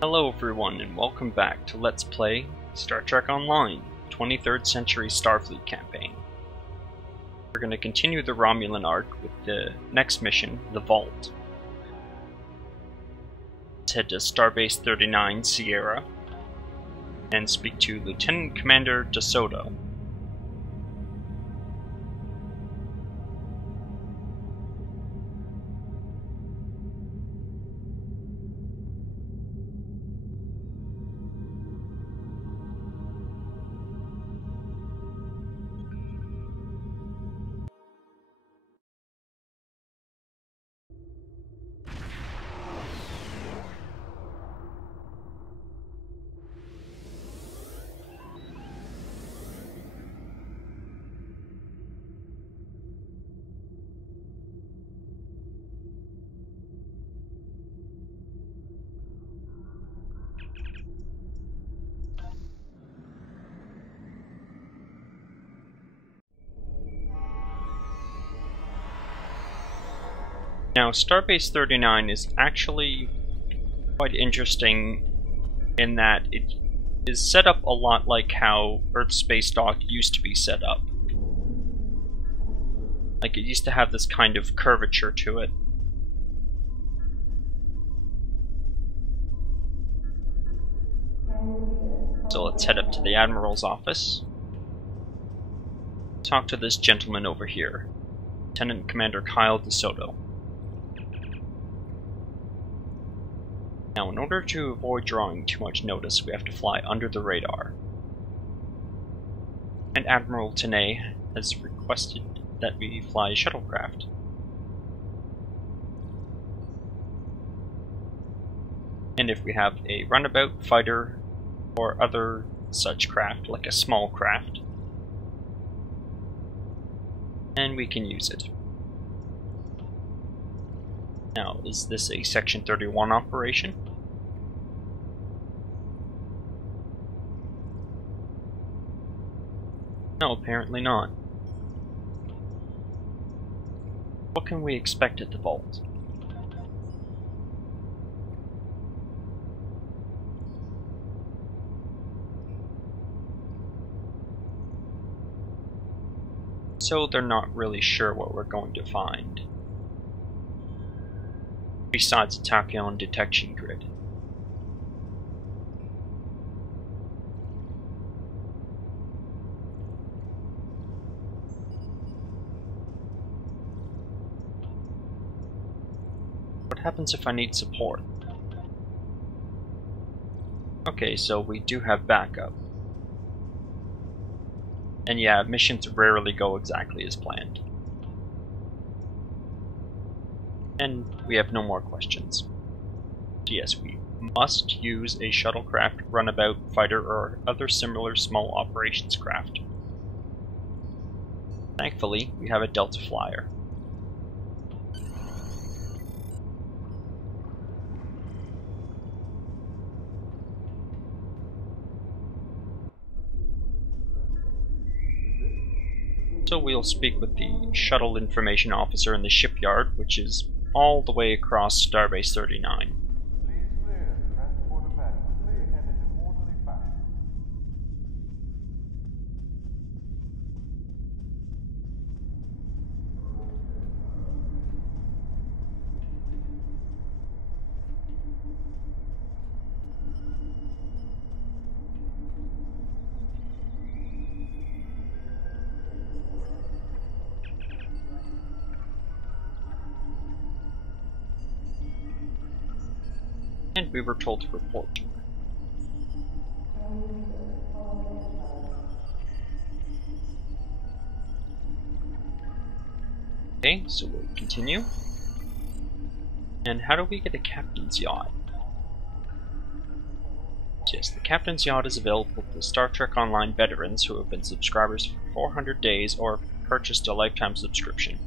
Hello everyone and welcome back to Let's Play Star Trek Online, 23rd Century Starfleet campaign. We're going to continue the Romulan arc with the next mission, the Vault. Let's head to Starbase 39 Sierra and speak to Lieutenant Commander DeSoto. Now, Starbase 39 is actually quite interesting in that it is set up a lot like how Earth Space Dock used to be set up. Like, it used to have this kind of curvature to it. So let's head up to the Admiral's office. Talk to this gentleman over here, Lieutenant Commander Kyle DeSoto. Now, in order to avoid drawing too much notice, we have to fly under the radar. And Admiral Tenay has requested that we fly shuttlecraft. And if we have a runabout, fighter, or other such craft, like a small craft, then we can use it. Now, is this a Section 31 operation? No, apparently not. What can we expect at the Vault? So they're not really sure what we're going to find, besides a tachyon detection grid. What happens if I need support? Okay, so we do have backup. And yeah, missions rarely go exactly as planned. And we have no more questions. Yes, we must use a shuttlecraft, runabout, fighter, or other similar small operations craft. Thankfully, we have a Delta Flyer. So we'll speak with the shuttle information officer in the shipyard, which is all the way across Starbase 39. And we were told to report. Okay, so we'll continue. And how do we get a captain's yacht? Yes, the captain's yacht is available to Star Trek Online veterans who have been subscribers for 400 days or purchased a lifetime subscription.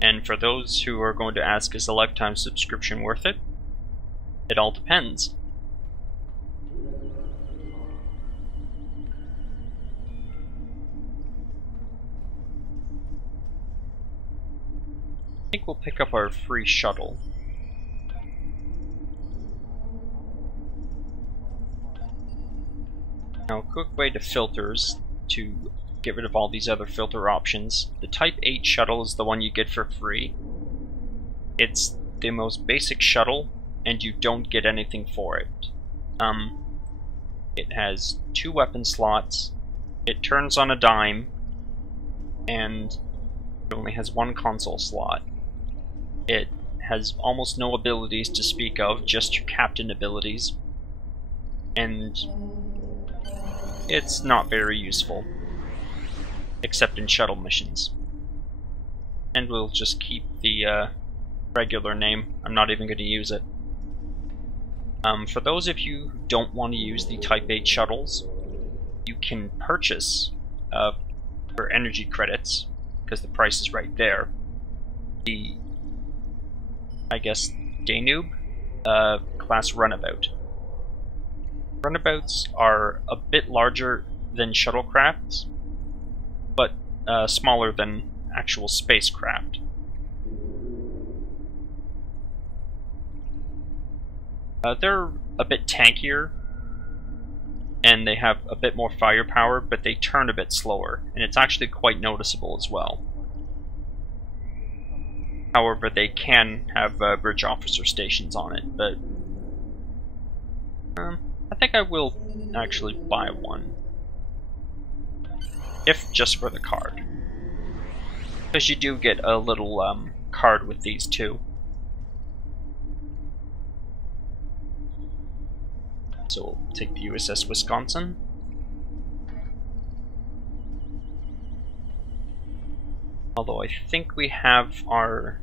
And for those who are going to ask, is a lifetime subscription worth it? It all depends. we'll pick up our free shuttle. Now, a quick way to filters to get rid of all these other filter options. The Type 8 shuttle is the one you get for free. It's the most basic shuttle, and you don't get anything for it. It has 2 weapon slots, it turns on a dime, and it only has 1 console slot. It has almost no abilities to speak of, just your captain abilities, and it's not very useful, except in shuttle missions. And we'll just keep the regular name. I'm not even going to use it. For those of you who don't want to use the Type 8 shuttles, you can purchase, for energy credits, because the price is right there, the, I guess, Danube class runabout. Runabouts are a bit larger than shuttlecrafts, but smaller than actual spacecraft. They're a bit tankier, and they have a bit more firepower, but they turn a bit slower, and it's actually quite noticeable as well. However, they can have bridge officer stations on it, but I think I will actually buy one, if just for the card, because you do get a little card with these too. So we'll take the USS Wisconsin. Although I think we have our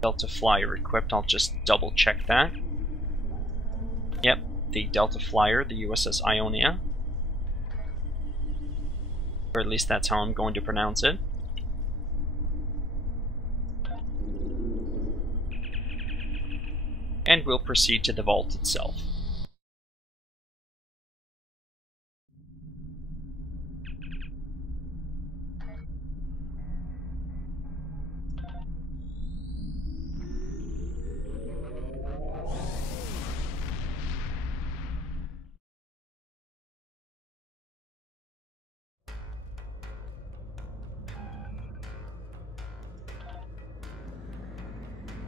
Delta Flyer equipped, I'll just double check that. Yep, the Delta Flyer, the USS Ionia. Or at least that's how I'm going to pronounce it. And we'll proceed to the vault itself.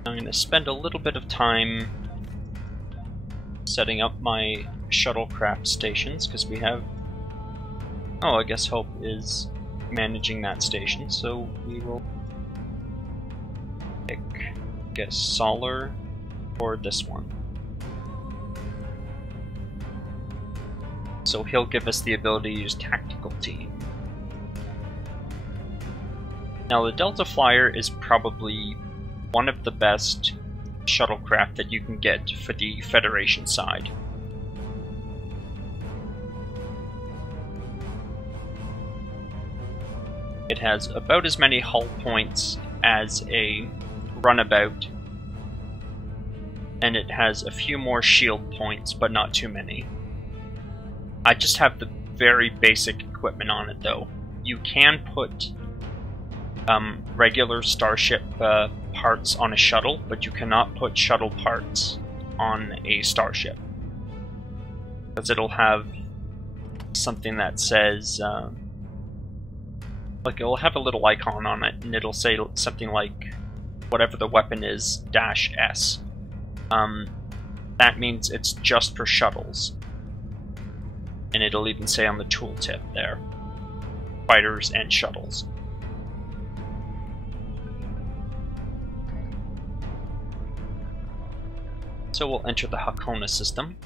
I'm going to spend a little bit of time setting up my shuttlecraft stations, because we have... Oh, I guess Hope is managing that station, so we will pick, I guess, Solar or this one. So he'll give us the ability to use Tactical Team. Now the Delta Flyer is probably one of the best shuttlecraft that you can get for the Federation side. It has about as many hull points as a runabout, and it has a few more shield points, but not too many. I just have the very basic equipment on it though. You can put regular starship parts on a shuttle, but you cannot put shuttle parts on a starship, because it'll have something that says like, it'll have a little icon on it, and it'll say something like whatever the weapon is -S. That means it's just for shuttles, and it'll even say on the tooltip there, fighters and shuttles. So we'll enter the Hakona system,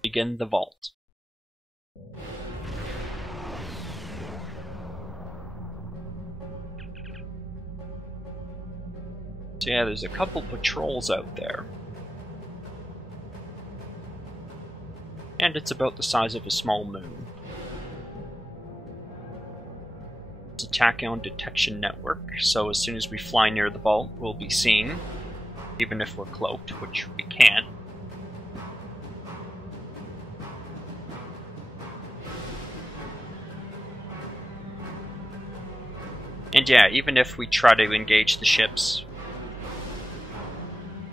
begin the vault. So yeah, there's a couple patrols out there. And it's about the size of a small moon. It's a tachyon detection network, so as soon as we fly near the vault, we'll be seen. Even if we're cloaked, which we can. And yeah, even if we try to engage the ships,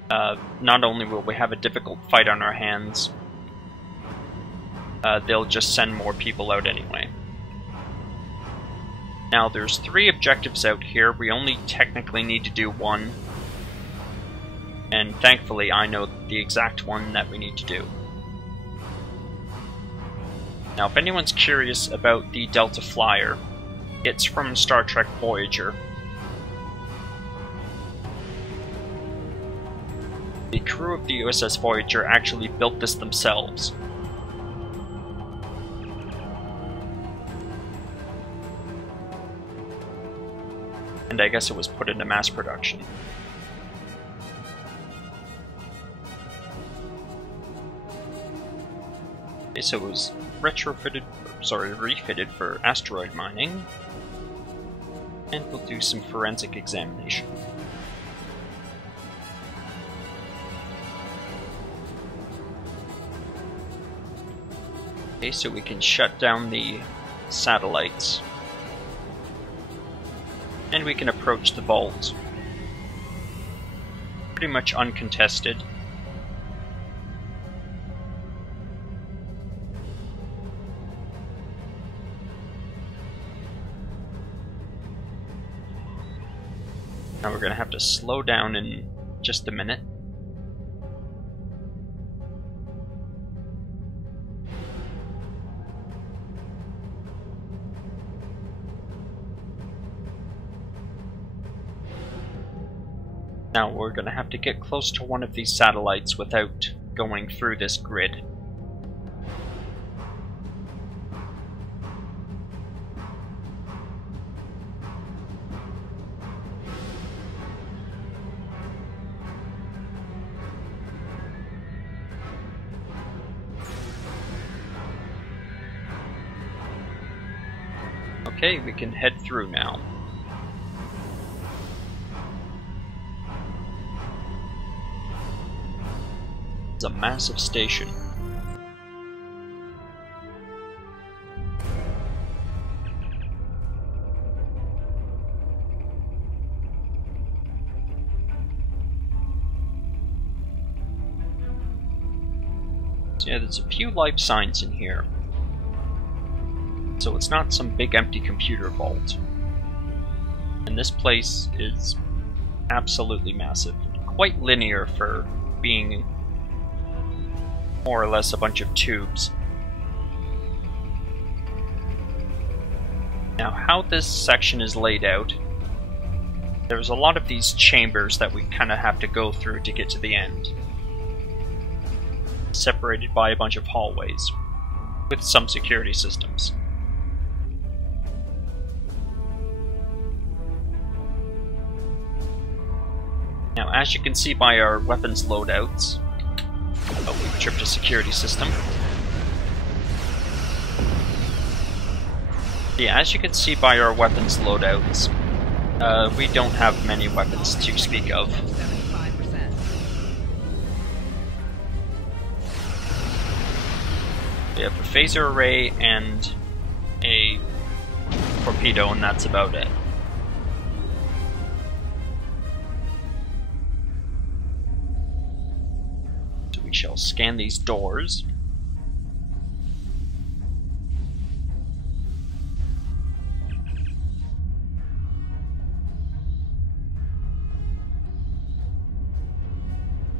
not only will we have a difficult fight on our hands, they'll just send more people out anyway. Now, there's 3 objectives out here. We only technically need to do 1. And thankfully, I know the exact one that we need to do. Now, if anyone's curious about the Delta Flyer, it's from Star Trek Voyager. The crew of the USS Voyager actually built this themselves. And I guess it was put into mass production. Okay, so it was refitted for asteroid mining. And we'll do some forensic examination. Okay, so we can shut down the satellites. And we can approach the vault. Pretty much uncontested. Now we're going to have to slow down in just a minute. Now we're going to have to get close to one of these satellites without going through this grid. Okay, we can head through now. It's a massive station. So yeah, there's a few life signs in here. So it's not some big empty computer vault. And this place is absolutely massive. Quite linear for being more or less a bunch of tubes. Now, how this section is laid out, there's a lot of these chambers that we kind of have to go through to get to the end. Separated by a bunch of hallways, with some security systems. Now, as you can see by our weapons loadouts, we've tripped a security system. Yeah, as you can see by our weapons loadouts, we don't have many weapons to speak of. We have a phaser array and a torpedo, and that's about it. Shall scan these doors.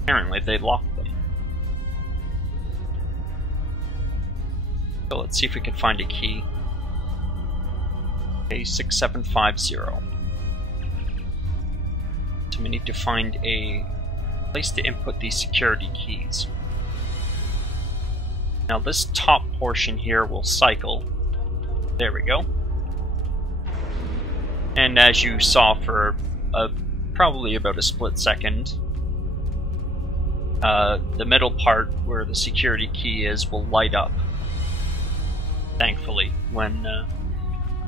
Apparently they locked them. So let's see if we can find a key. A6750. So we need to find a place to input these security keys. Now this top portion here will cycle. There we go. And as you saw for probably about a split second, the middle part where the security key is will light up. Thankfully, when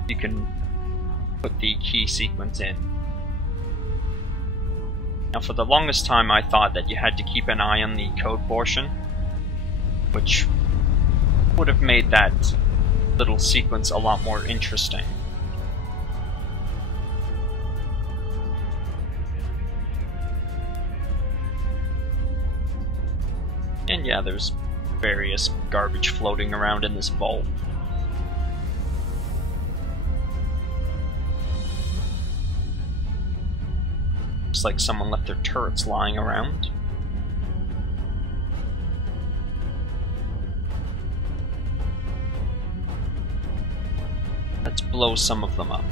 you can put the key sequence in. Now, for the longest time I thought that you had to keep an eye on the code portion, which would have made that little sequence a lot more interesting. And yeah, there's various garbage floating around in this vault. Looks like someone left their turrets lying around. Let's blow some of them up.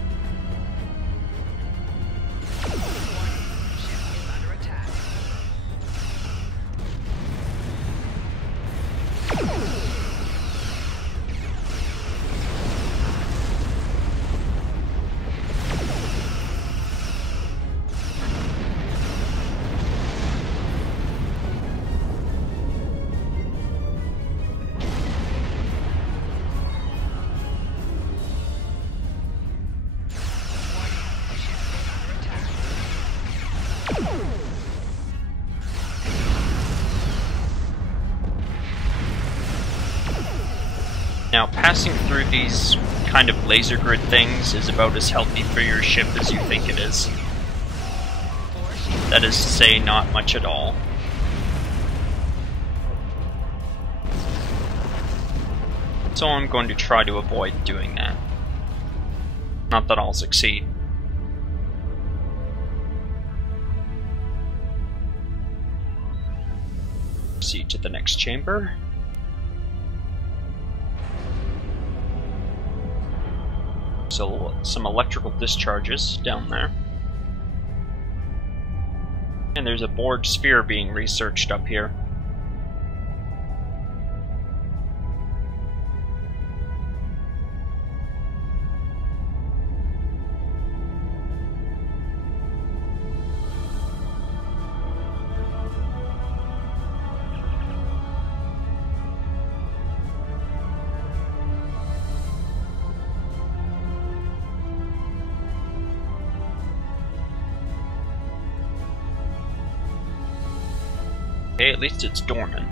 Now, passing through these kind of laser grid things is about as healthy for your ship as you think it is. That is to say, not much at all. So I'm going to try to avoid doing that. Not that I'll succeed. Proceed to the next chamber. So, some electrical discharges down there. And there's a Borg sphere being researched up here. Okay, at least it's dormant.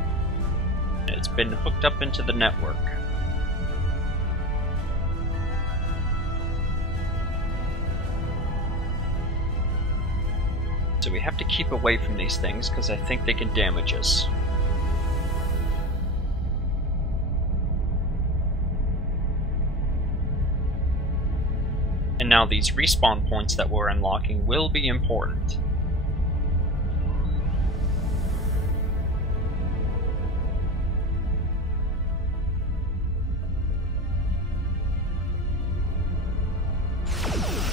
It's been hooked up into the network. So we have to keep away from these things because I think they can damage us. And now these respawn points that we're unlocking will be important.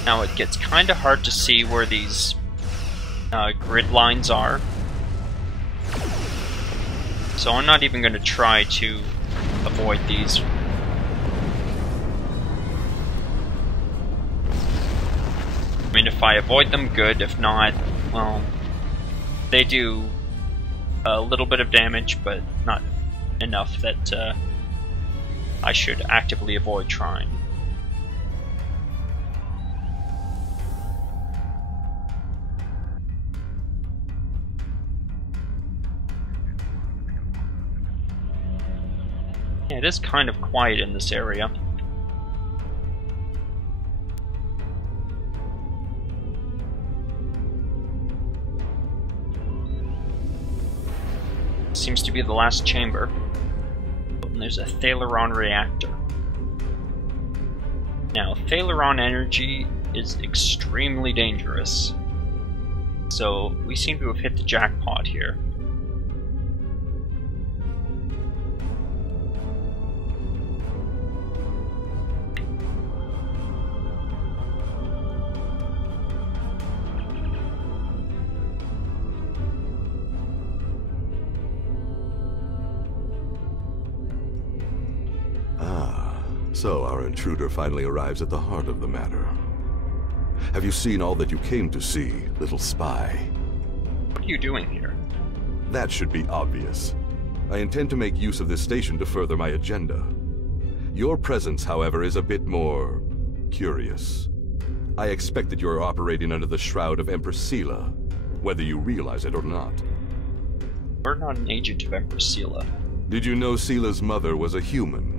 Now it gets kind of hard to see where these grid lines are, so I'm not even going to try to avoid these. I mean, if I avoid them, good. If not, well, they do a little bit of damage, but not enough that I should actively avoid trying. Yeah, it is kind of quiet in this area. Seems to be the last chamber. And there's a thalaron reactor. Now, thalaron energy is extremely dangerous. So, we seem to have hit the jackpot here. So our intruder finally arrives at the heart of the matter. Have you seen all that you came to see, little spy? What are you doing here? That should be obvious. I intend to make use of this station to further my agenda. Your presence, however, is a bit more curious. I expect that you are operating under the shroud of Empress Sela, whether you realize it or not. We're not an agent of Empress Sela. Did you know Sela's mother was a human?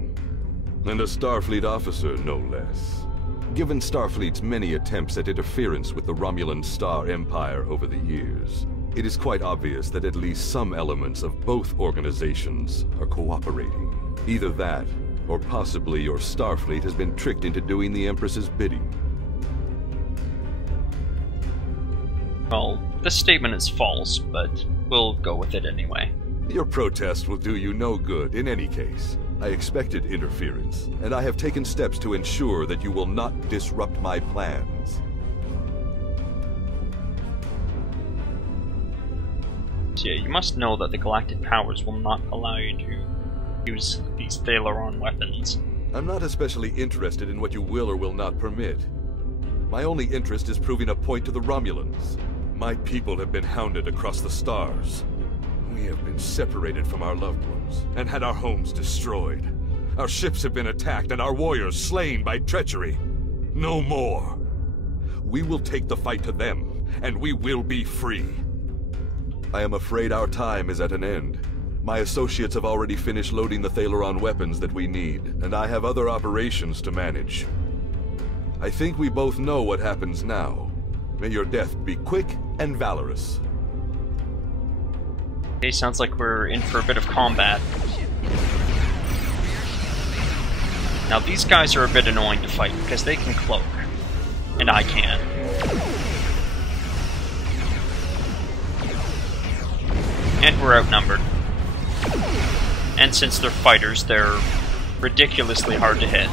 And a Starfleet officer, no less. Given Starfleet's many attempts at interference with the Romulan Star Empire over the years, It is quite obvious that at least some elements of both organizations are cooperating. Either that, or possibly your Starfleet has been tricked into doing the Empress's bidding. Well, this statement is false, but we'll go with it anyway. Your protest will do you no good in any case. I expected interference, and I have taken steps to ensure that you will not disrupt my plans. So yeah, you must know that the galactic powers will not allow you to use these thalaron weapons. I'm not especially interested in what you will or will not permit. My only interest is proving a point to the Romulans. My people have been hounded across the stars. We have been separated from our loved ones, and had our homes destroyed. Our ships have been attacked, and our warriors slain by treachery. No more. We will take the fight to them, and we will be free. I am afraid our time is at an end. My associates have already finished loading the thalaron weapons that we need, and I have other operations to manage. I think we both know what happens now. May your death be quick and valorous. Okay, sounds like we're in for a bit of combat. Now these guys are a bit annoying to fight because they can cloak, and I can't. And we're outnumbered. And since they're fighters, they're ridiculously hard to hit.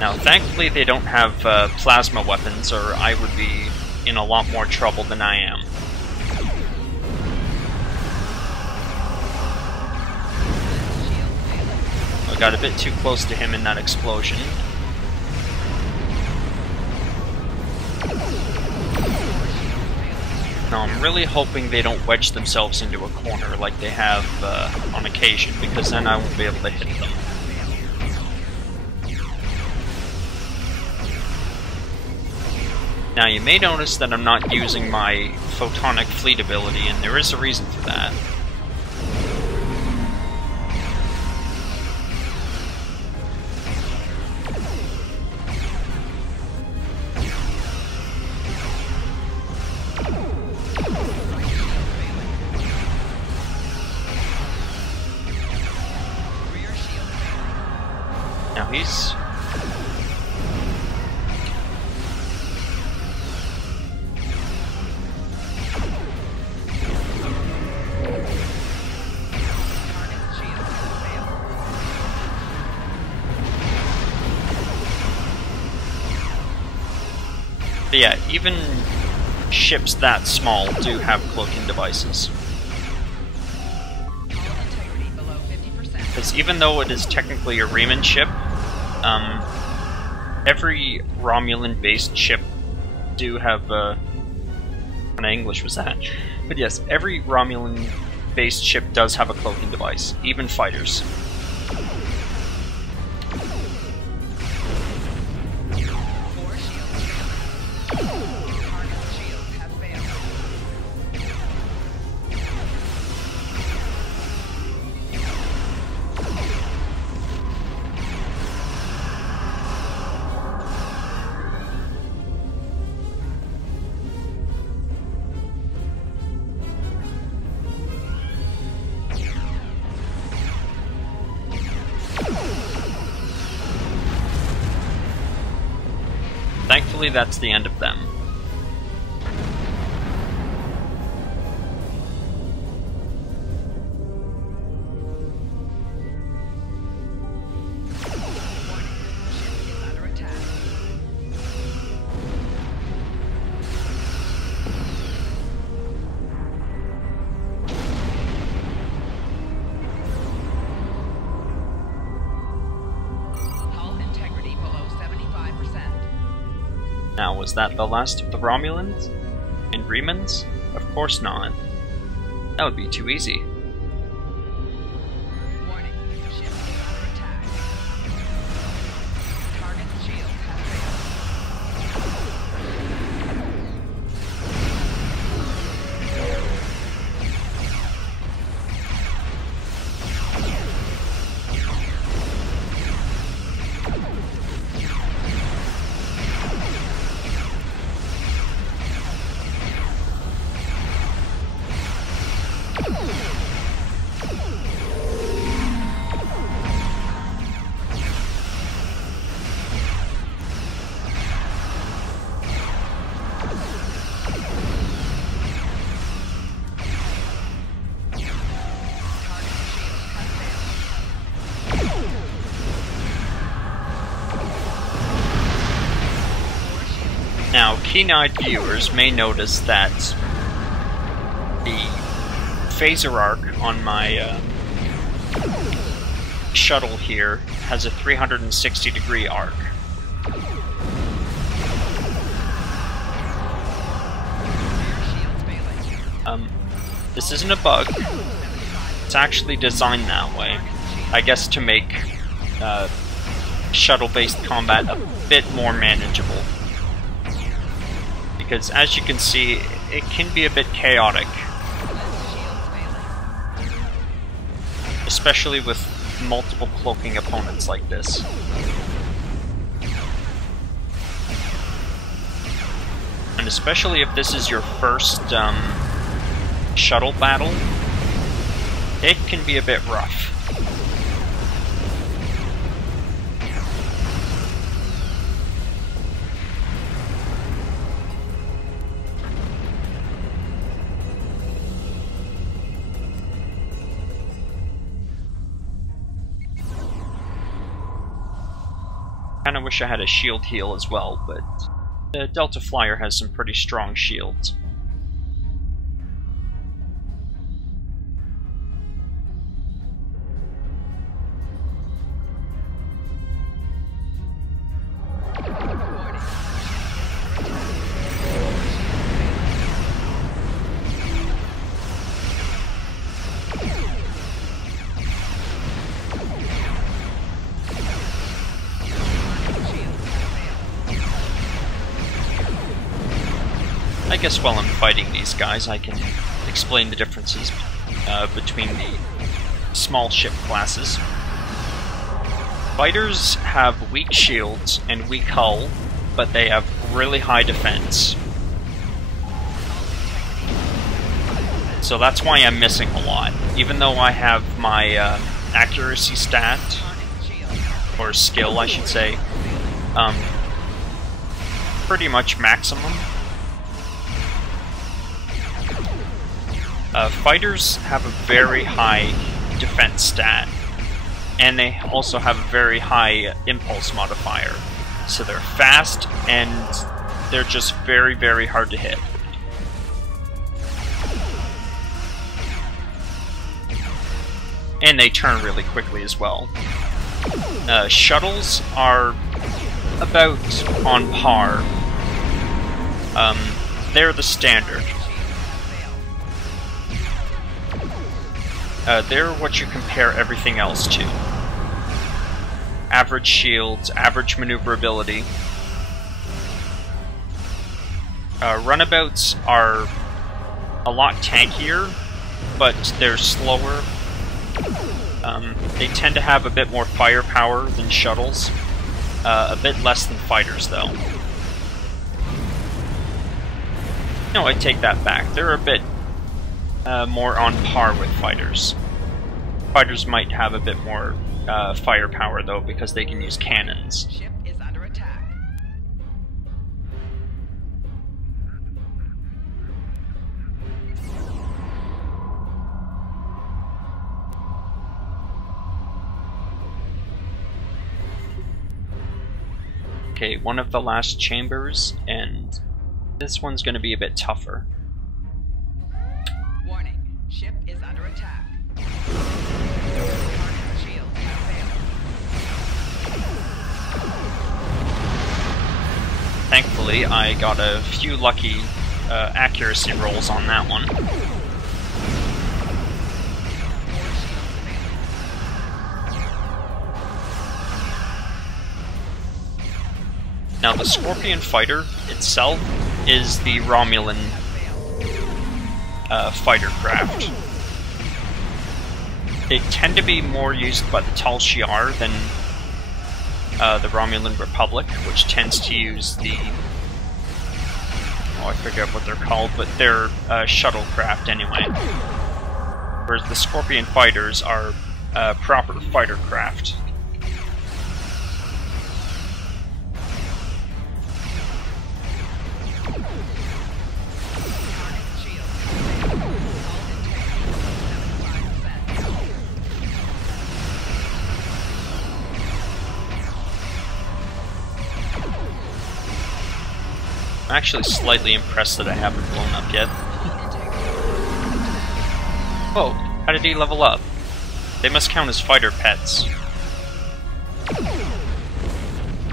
Now, thankfully they don't have plasma weapons, or I would be in a lot more trouble than I am. I got a bit too close to him in that explosion. Now, I'm really hoping they don't wedge themselves into a corner like they have on occasion, because then I won't be able to hit them. Now, you may notice that I'm not using my photonic fleet ability, and there is a reason for that. Now, he's... But yeah, even ships that small do have cloaking devices. Because even though it is technically a Reman ship, every Romulan-based ship do have what kind of English was that? But yes, every Romulan-based ship does have a cloaking device, even fighters. Thankfully, that's the end of them. Now, was that the last of the Romulans? And Remans? Of course not. That would be too easy. Warning, ship is under attack. Target's shield has failed. Now, keen-eyed viewers may notice that the phaser arc on my shuttle here has a 360-degree arc. This isn't a bug. It's actually designed that way. I guess to make shuttle-based combat a bit more manageable. Because as you can see, it can be a bit chaotic. Especially with multiple cloaking opponents like this. And especially if this is your first shuttle battle, it can be a bit rough. Kinda wish I had a shield heal as well, but the Delta Flyer has some pretty strong shields. I guess while I'm fighting these guys, I can explain the differences between the small ship classes. Fighters have weak shields and weak hull, but they have really high defense. So that's why I'm missing a lot. Even though I have my accuracy stat, or skill I should say, pretty much maximum. Fighters have a very high defense stat, and they also have a very high impulse modifier. So they're fast, and they're just very, very hard to hit. And they turn really quickly as well. Shuttles are about on par. They're the standard. They're what you compare everything else to. Average shields, average maneuverability. Runabouts are a lot tankier, but they're slower. They tend to have a bit more firepower than shuttles. A bit less than fighters, though. No, I take that back. They're a bit more on par with fighters. Fighters might have a bit more firepower though, because they can use cannons. Ship is under attack. Okay, one of the last chambers, and this one's going to be a bit tougher. Warning, ship is under attack. Shield failed. Thankfully, I got a few lucky accuracy rolls on that one. Now, the Scorpion fighter itself is the Romulan fighter craft. They tend to be more used by the Tal Shiar than the Romulan Republic, which tends to use the... oh, I forget what they're called, but they're shuttlecraft anyway. Whereas the Scorpion fighters are proper fighter craft. I'm actually slightly impressed that I haven't blown up yet. Whoa, how did he level up? They must count as fighter pets.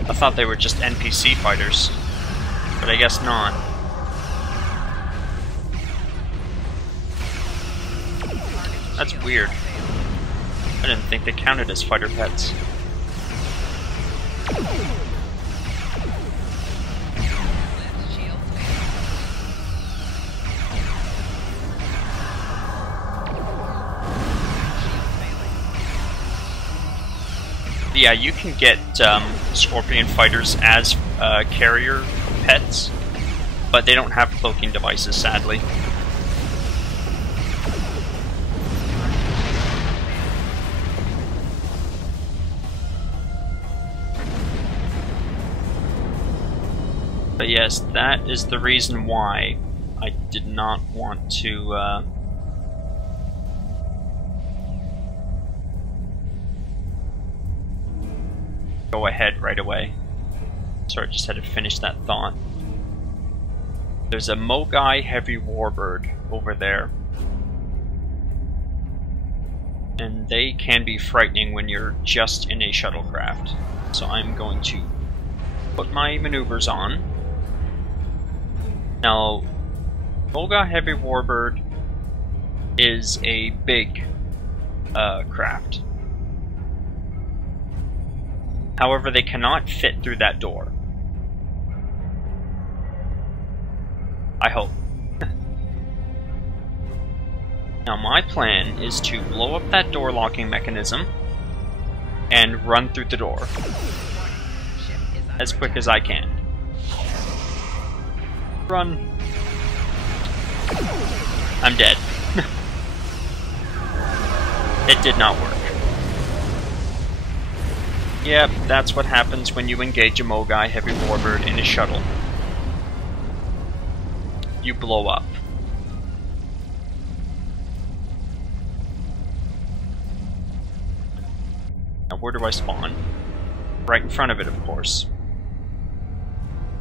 I thought they were just NPC fighters, but I guess not. That's weird. I didn't think they counted as fighter pets. Yeah, you can get Scorpion fighters as carrier pets, but they don't have cloaking devices, sadly. But yes, that is the reason why I did not want to go ahead right away. Sorry, I just had to finish that thought. There's a Mogai Heavy Warbird over there. And they can be frightening when you're just in a shuttlecraft. So I'm going to put my maneuvers on. Now, Mogai Heavy Warbird is a big craft. However, they cannot fit through that door. I hope. Now my plan is to blow up that door locking mechanism and run through the door as quick as I can. Run. I'm dead. It did not work. Yep, that's what happens when you engage a Mogai Heavy Warbird in a shuttle. You blow up. Now where do I spawn? Right in front of it, of course.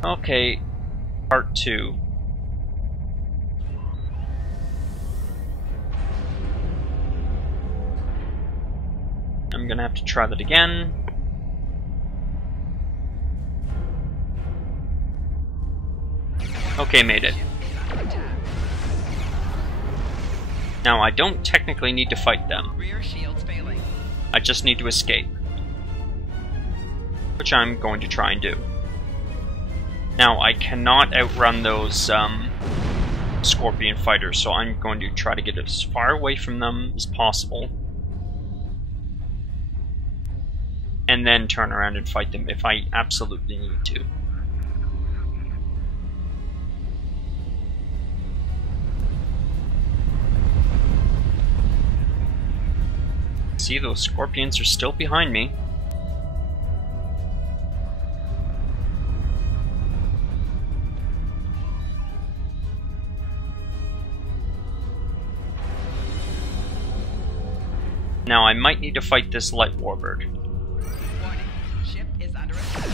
Okay, part 2. I'm gonna have to try that again. Okay, made it. Now, I don't technically need to fight them. Rear shields failing. I just need to escape. Which I'm going to try and do. Now, I cannot outrun those Scorpion fighters, so I'm going to try to get as far away from them as possible. And then turn around and fight them if I absolutely need to. See, those Scorpions are still behind me. Now I might need to fight this light warbird. Warning. Ship is under attack.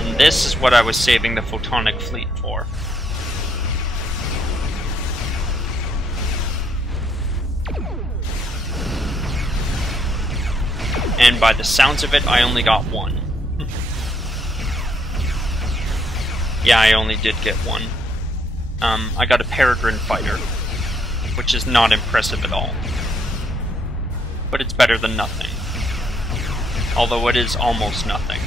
And this is what I was saving the photonic fleet for. And by the sounds of it, I only got one. Yeah, I only did get one. I got a Peregrine fighter, which is not impressive at all. But it's better than nothing. Although it is almost nothing.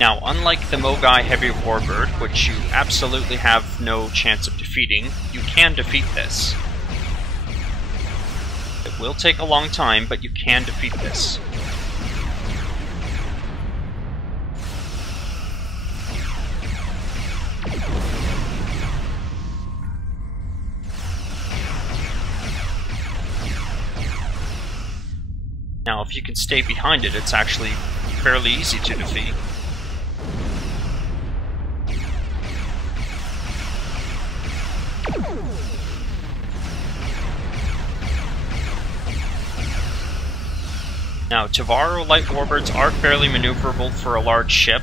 Now, unlike the Mogai Heavy Warbird, which you absolutely have no chance of defeating, you can defeat this. It will take a long time, but you can defeat this. Now, if you can stay behind it, it's actually fairly easy to defeat. Now, Tavaro light warbirds are fairly maneuverable for a large ship.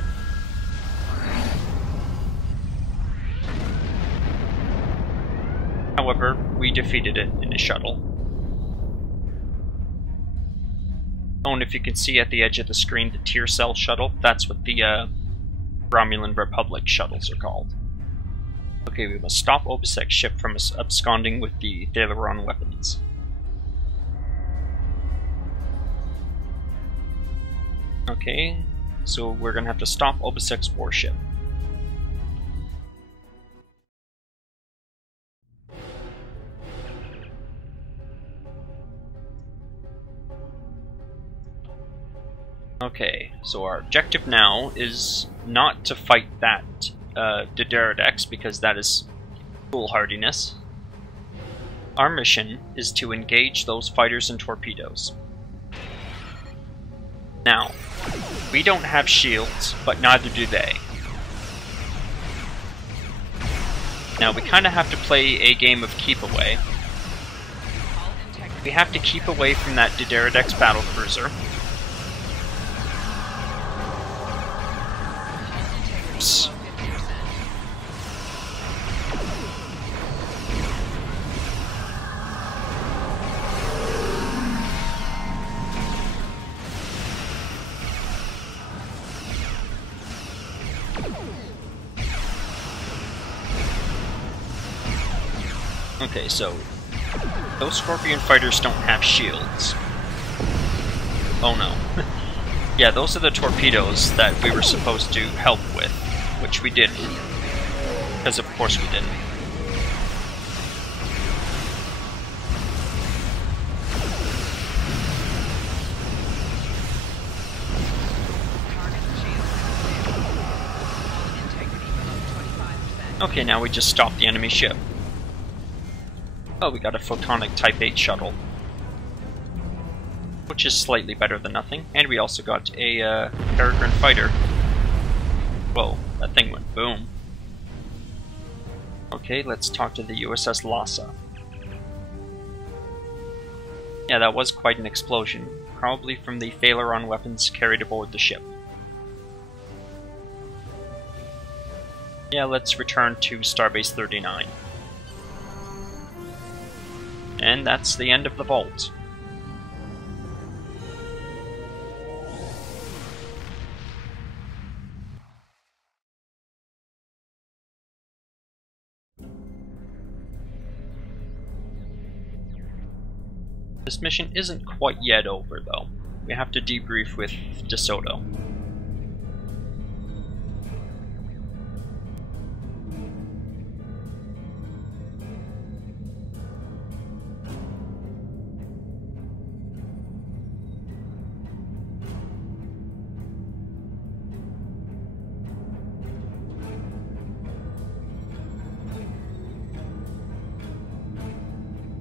However, we defeated it in a shuttle. Oh, and if you can see at the edge of the screen the tier cell shuttle, that's what the Romulan Republic shuttles are called. Okay, we must stop Obisek's ship from absconding with the thalaron weapons. Okay, so we're gonna have to stop Obisek's warship. Okay, so our objective now is not to fight that Dideridex, because that is foolhardiness. Our mission is to engage those fighters and torpedoes. Now, we don't have shields, but neither do they. Now, we kind of have to play a game of keep away. We have to keep away from that Dideridex battlecruiser. Oops. Okay, so those Scorpion fighters don't have shields. Oh no. Yeah, those are the torpedoes that we were supposed to help with, which we didn't. Because of course we didn't. Okay, now we just stopped the enemy ship. Oh, we got a photonic Type 8 shuttle, which is slightly better than nothing. And we also got a Peregrine fighter. Whoa, that thing went boom. Okay, let's talk to the USS Lhasa. Yeah, that was quite an explosion, probably from the thalaron weapons carried aboard the ship. Yeah, let's return to Starbase 39. And that's the end of the vault. This mission isn't quite yet over, though. We have to debrief with DeSoto.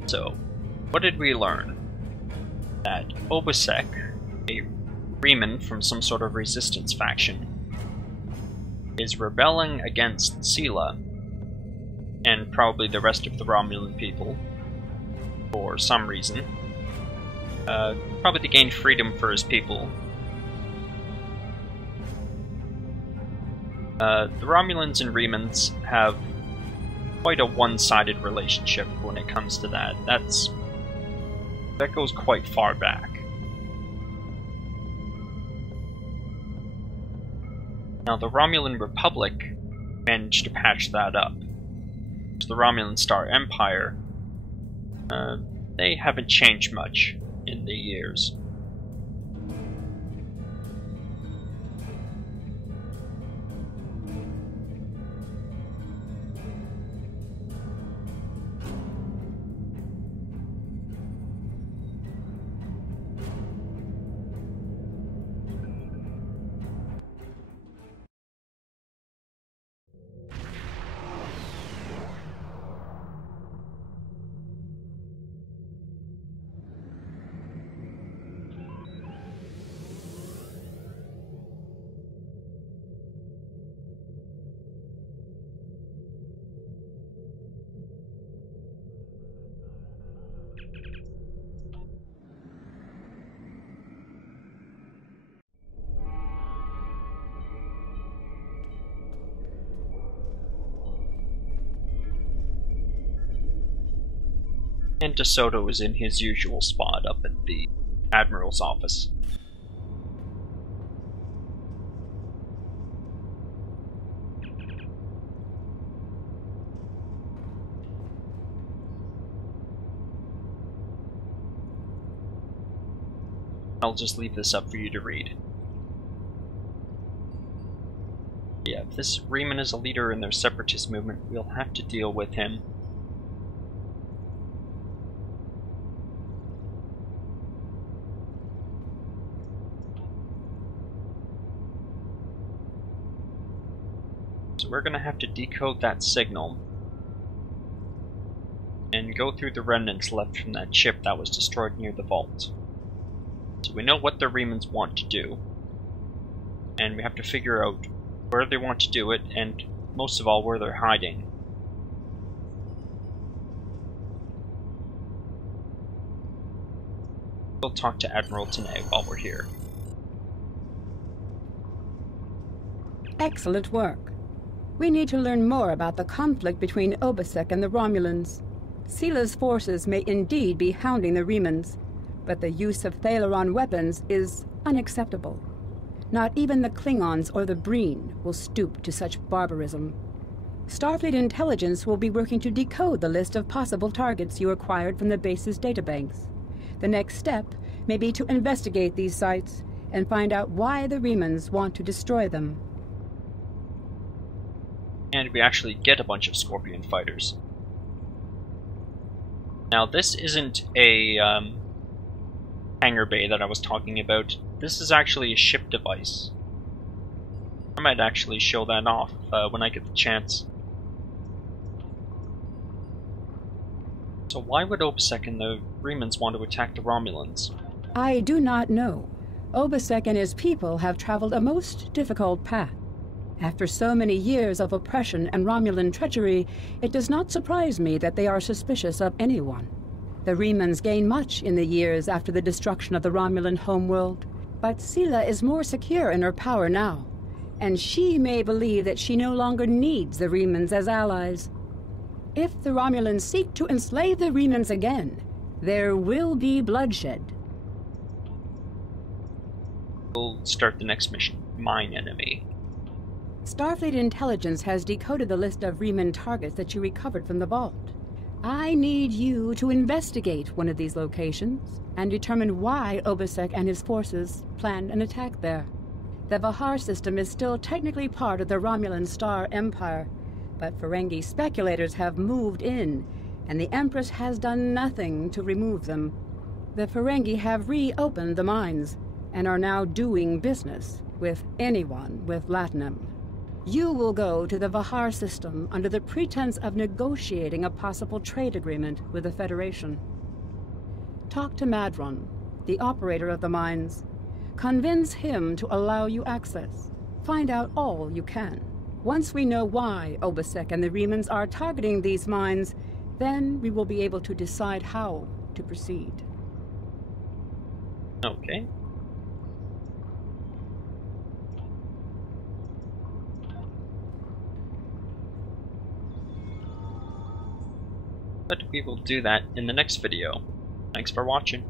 So, what did we learn? That Obisek, a Freeman from some sort of resistance faction, is rebelling against Sela, and probably the rest of the Romulan people, for some reason. Probably to gain freedom for his people. The Romulans and Remans have quite a one-sided relationship when it comes to that. That goes quite far back. Now, the Romulan Republic managed to patch that up. The Romulan Star Empire, they haven't changed much in the years. And DeSoto is in his usual spot up at the Admiral's office. I'll just leave this up for you to read. Yeah, if this Reman is a leader in their separatist movement, we'll have to deal with him. So we're gonna have to decode that signal and go through the remnants left from that ship that was destroyed near the vault. So we know what the Remans want to do, and we have to figure out where they want to do it, and most of all, where they're hiding. We'll talk to Admiral Tanay while we're here. Excellent work. We need to learn more about the conflict between Obasek and the Romulans. Sila's forces may indeed be hounding the Remans, but the use of thalaron weapons is unacceptable. Not even the Klingons or the Breen will stoop to such barbarism. Starfleet intelligence will be working to decode the list of possible targets you acquired from the base's databanks. The next step may be to investigate these sites and find out why the Remans want to destroy them. And we actually get a bunch of Scorpion fighters. Now this isn't a hangar bay that I was talking about. This is actually a ship device. I might actually show that off when I get the chance. So why would Obasek and the Remans want to attack the Romulans? I do not know. Obasek and his people have traveled a most difficult path. After so many years of oppression and Romulan treachery, it does not surprise me that they are suspicious of anyone. The Remans gained much in the years after the destruction of the Romulan homeworld, but Sila is more secure in her power now, and she may believe that she no longer needs the Remans as allies. If the Romulans seek to enslave the Remans again, there will be bloodshed. We'll start the next mission. Mine enemy. Starfleet intelligence has decoded the list of Reman targets that you recovered from the vault. I need you to investigate one of these locations and determine why Obasek and his forces planned an attack there. The Vahar system is still technically part of the Romulan Star Empire, but Ferengi speculators have moved in, and the Empress has done nothing to remove them. The Ferengi have reopened the mines and are now doing business with anyone with latinum. You will go to the Vahar system under the pretense of negotiating a possible trade agreement with the Federation. Talk to Madron, the operator of the mines. Convince him to allow you access. Find out all you can. Once we know why Obasek and the Remans are targeting these mines, then we will be able to decide how to proceed. Okay. But we will do that in the next video. Thanks for watching.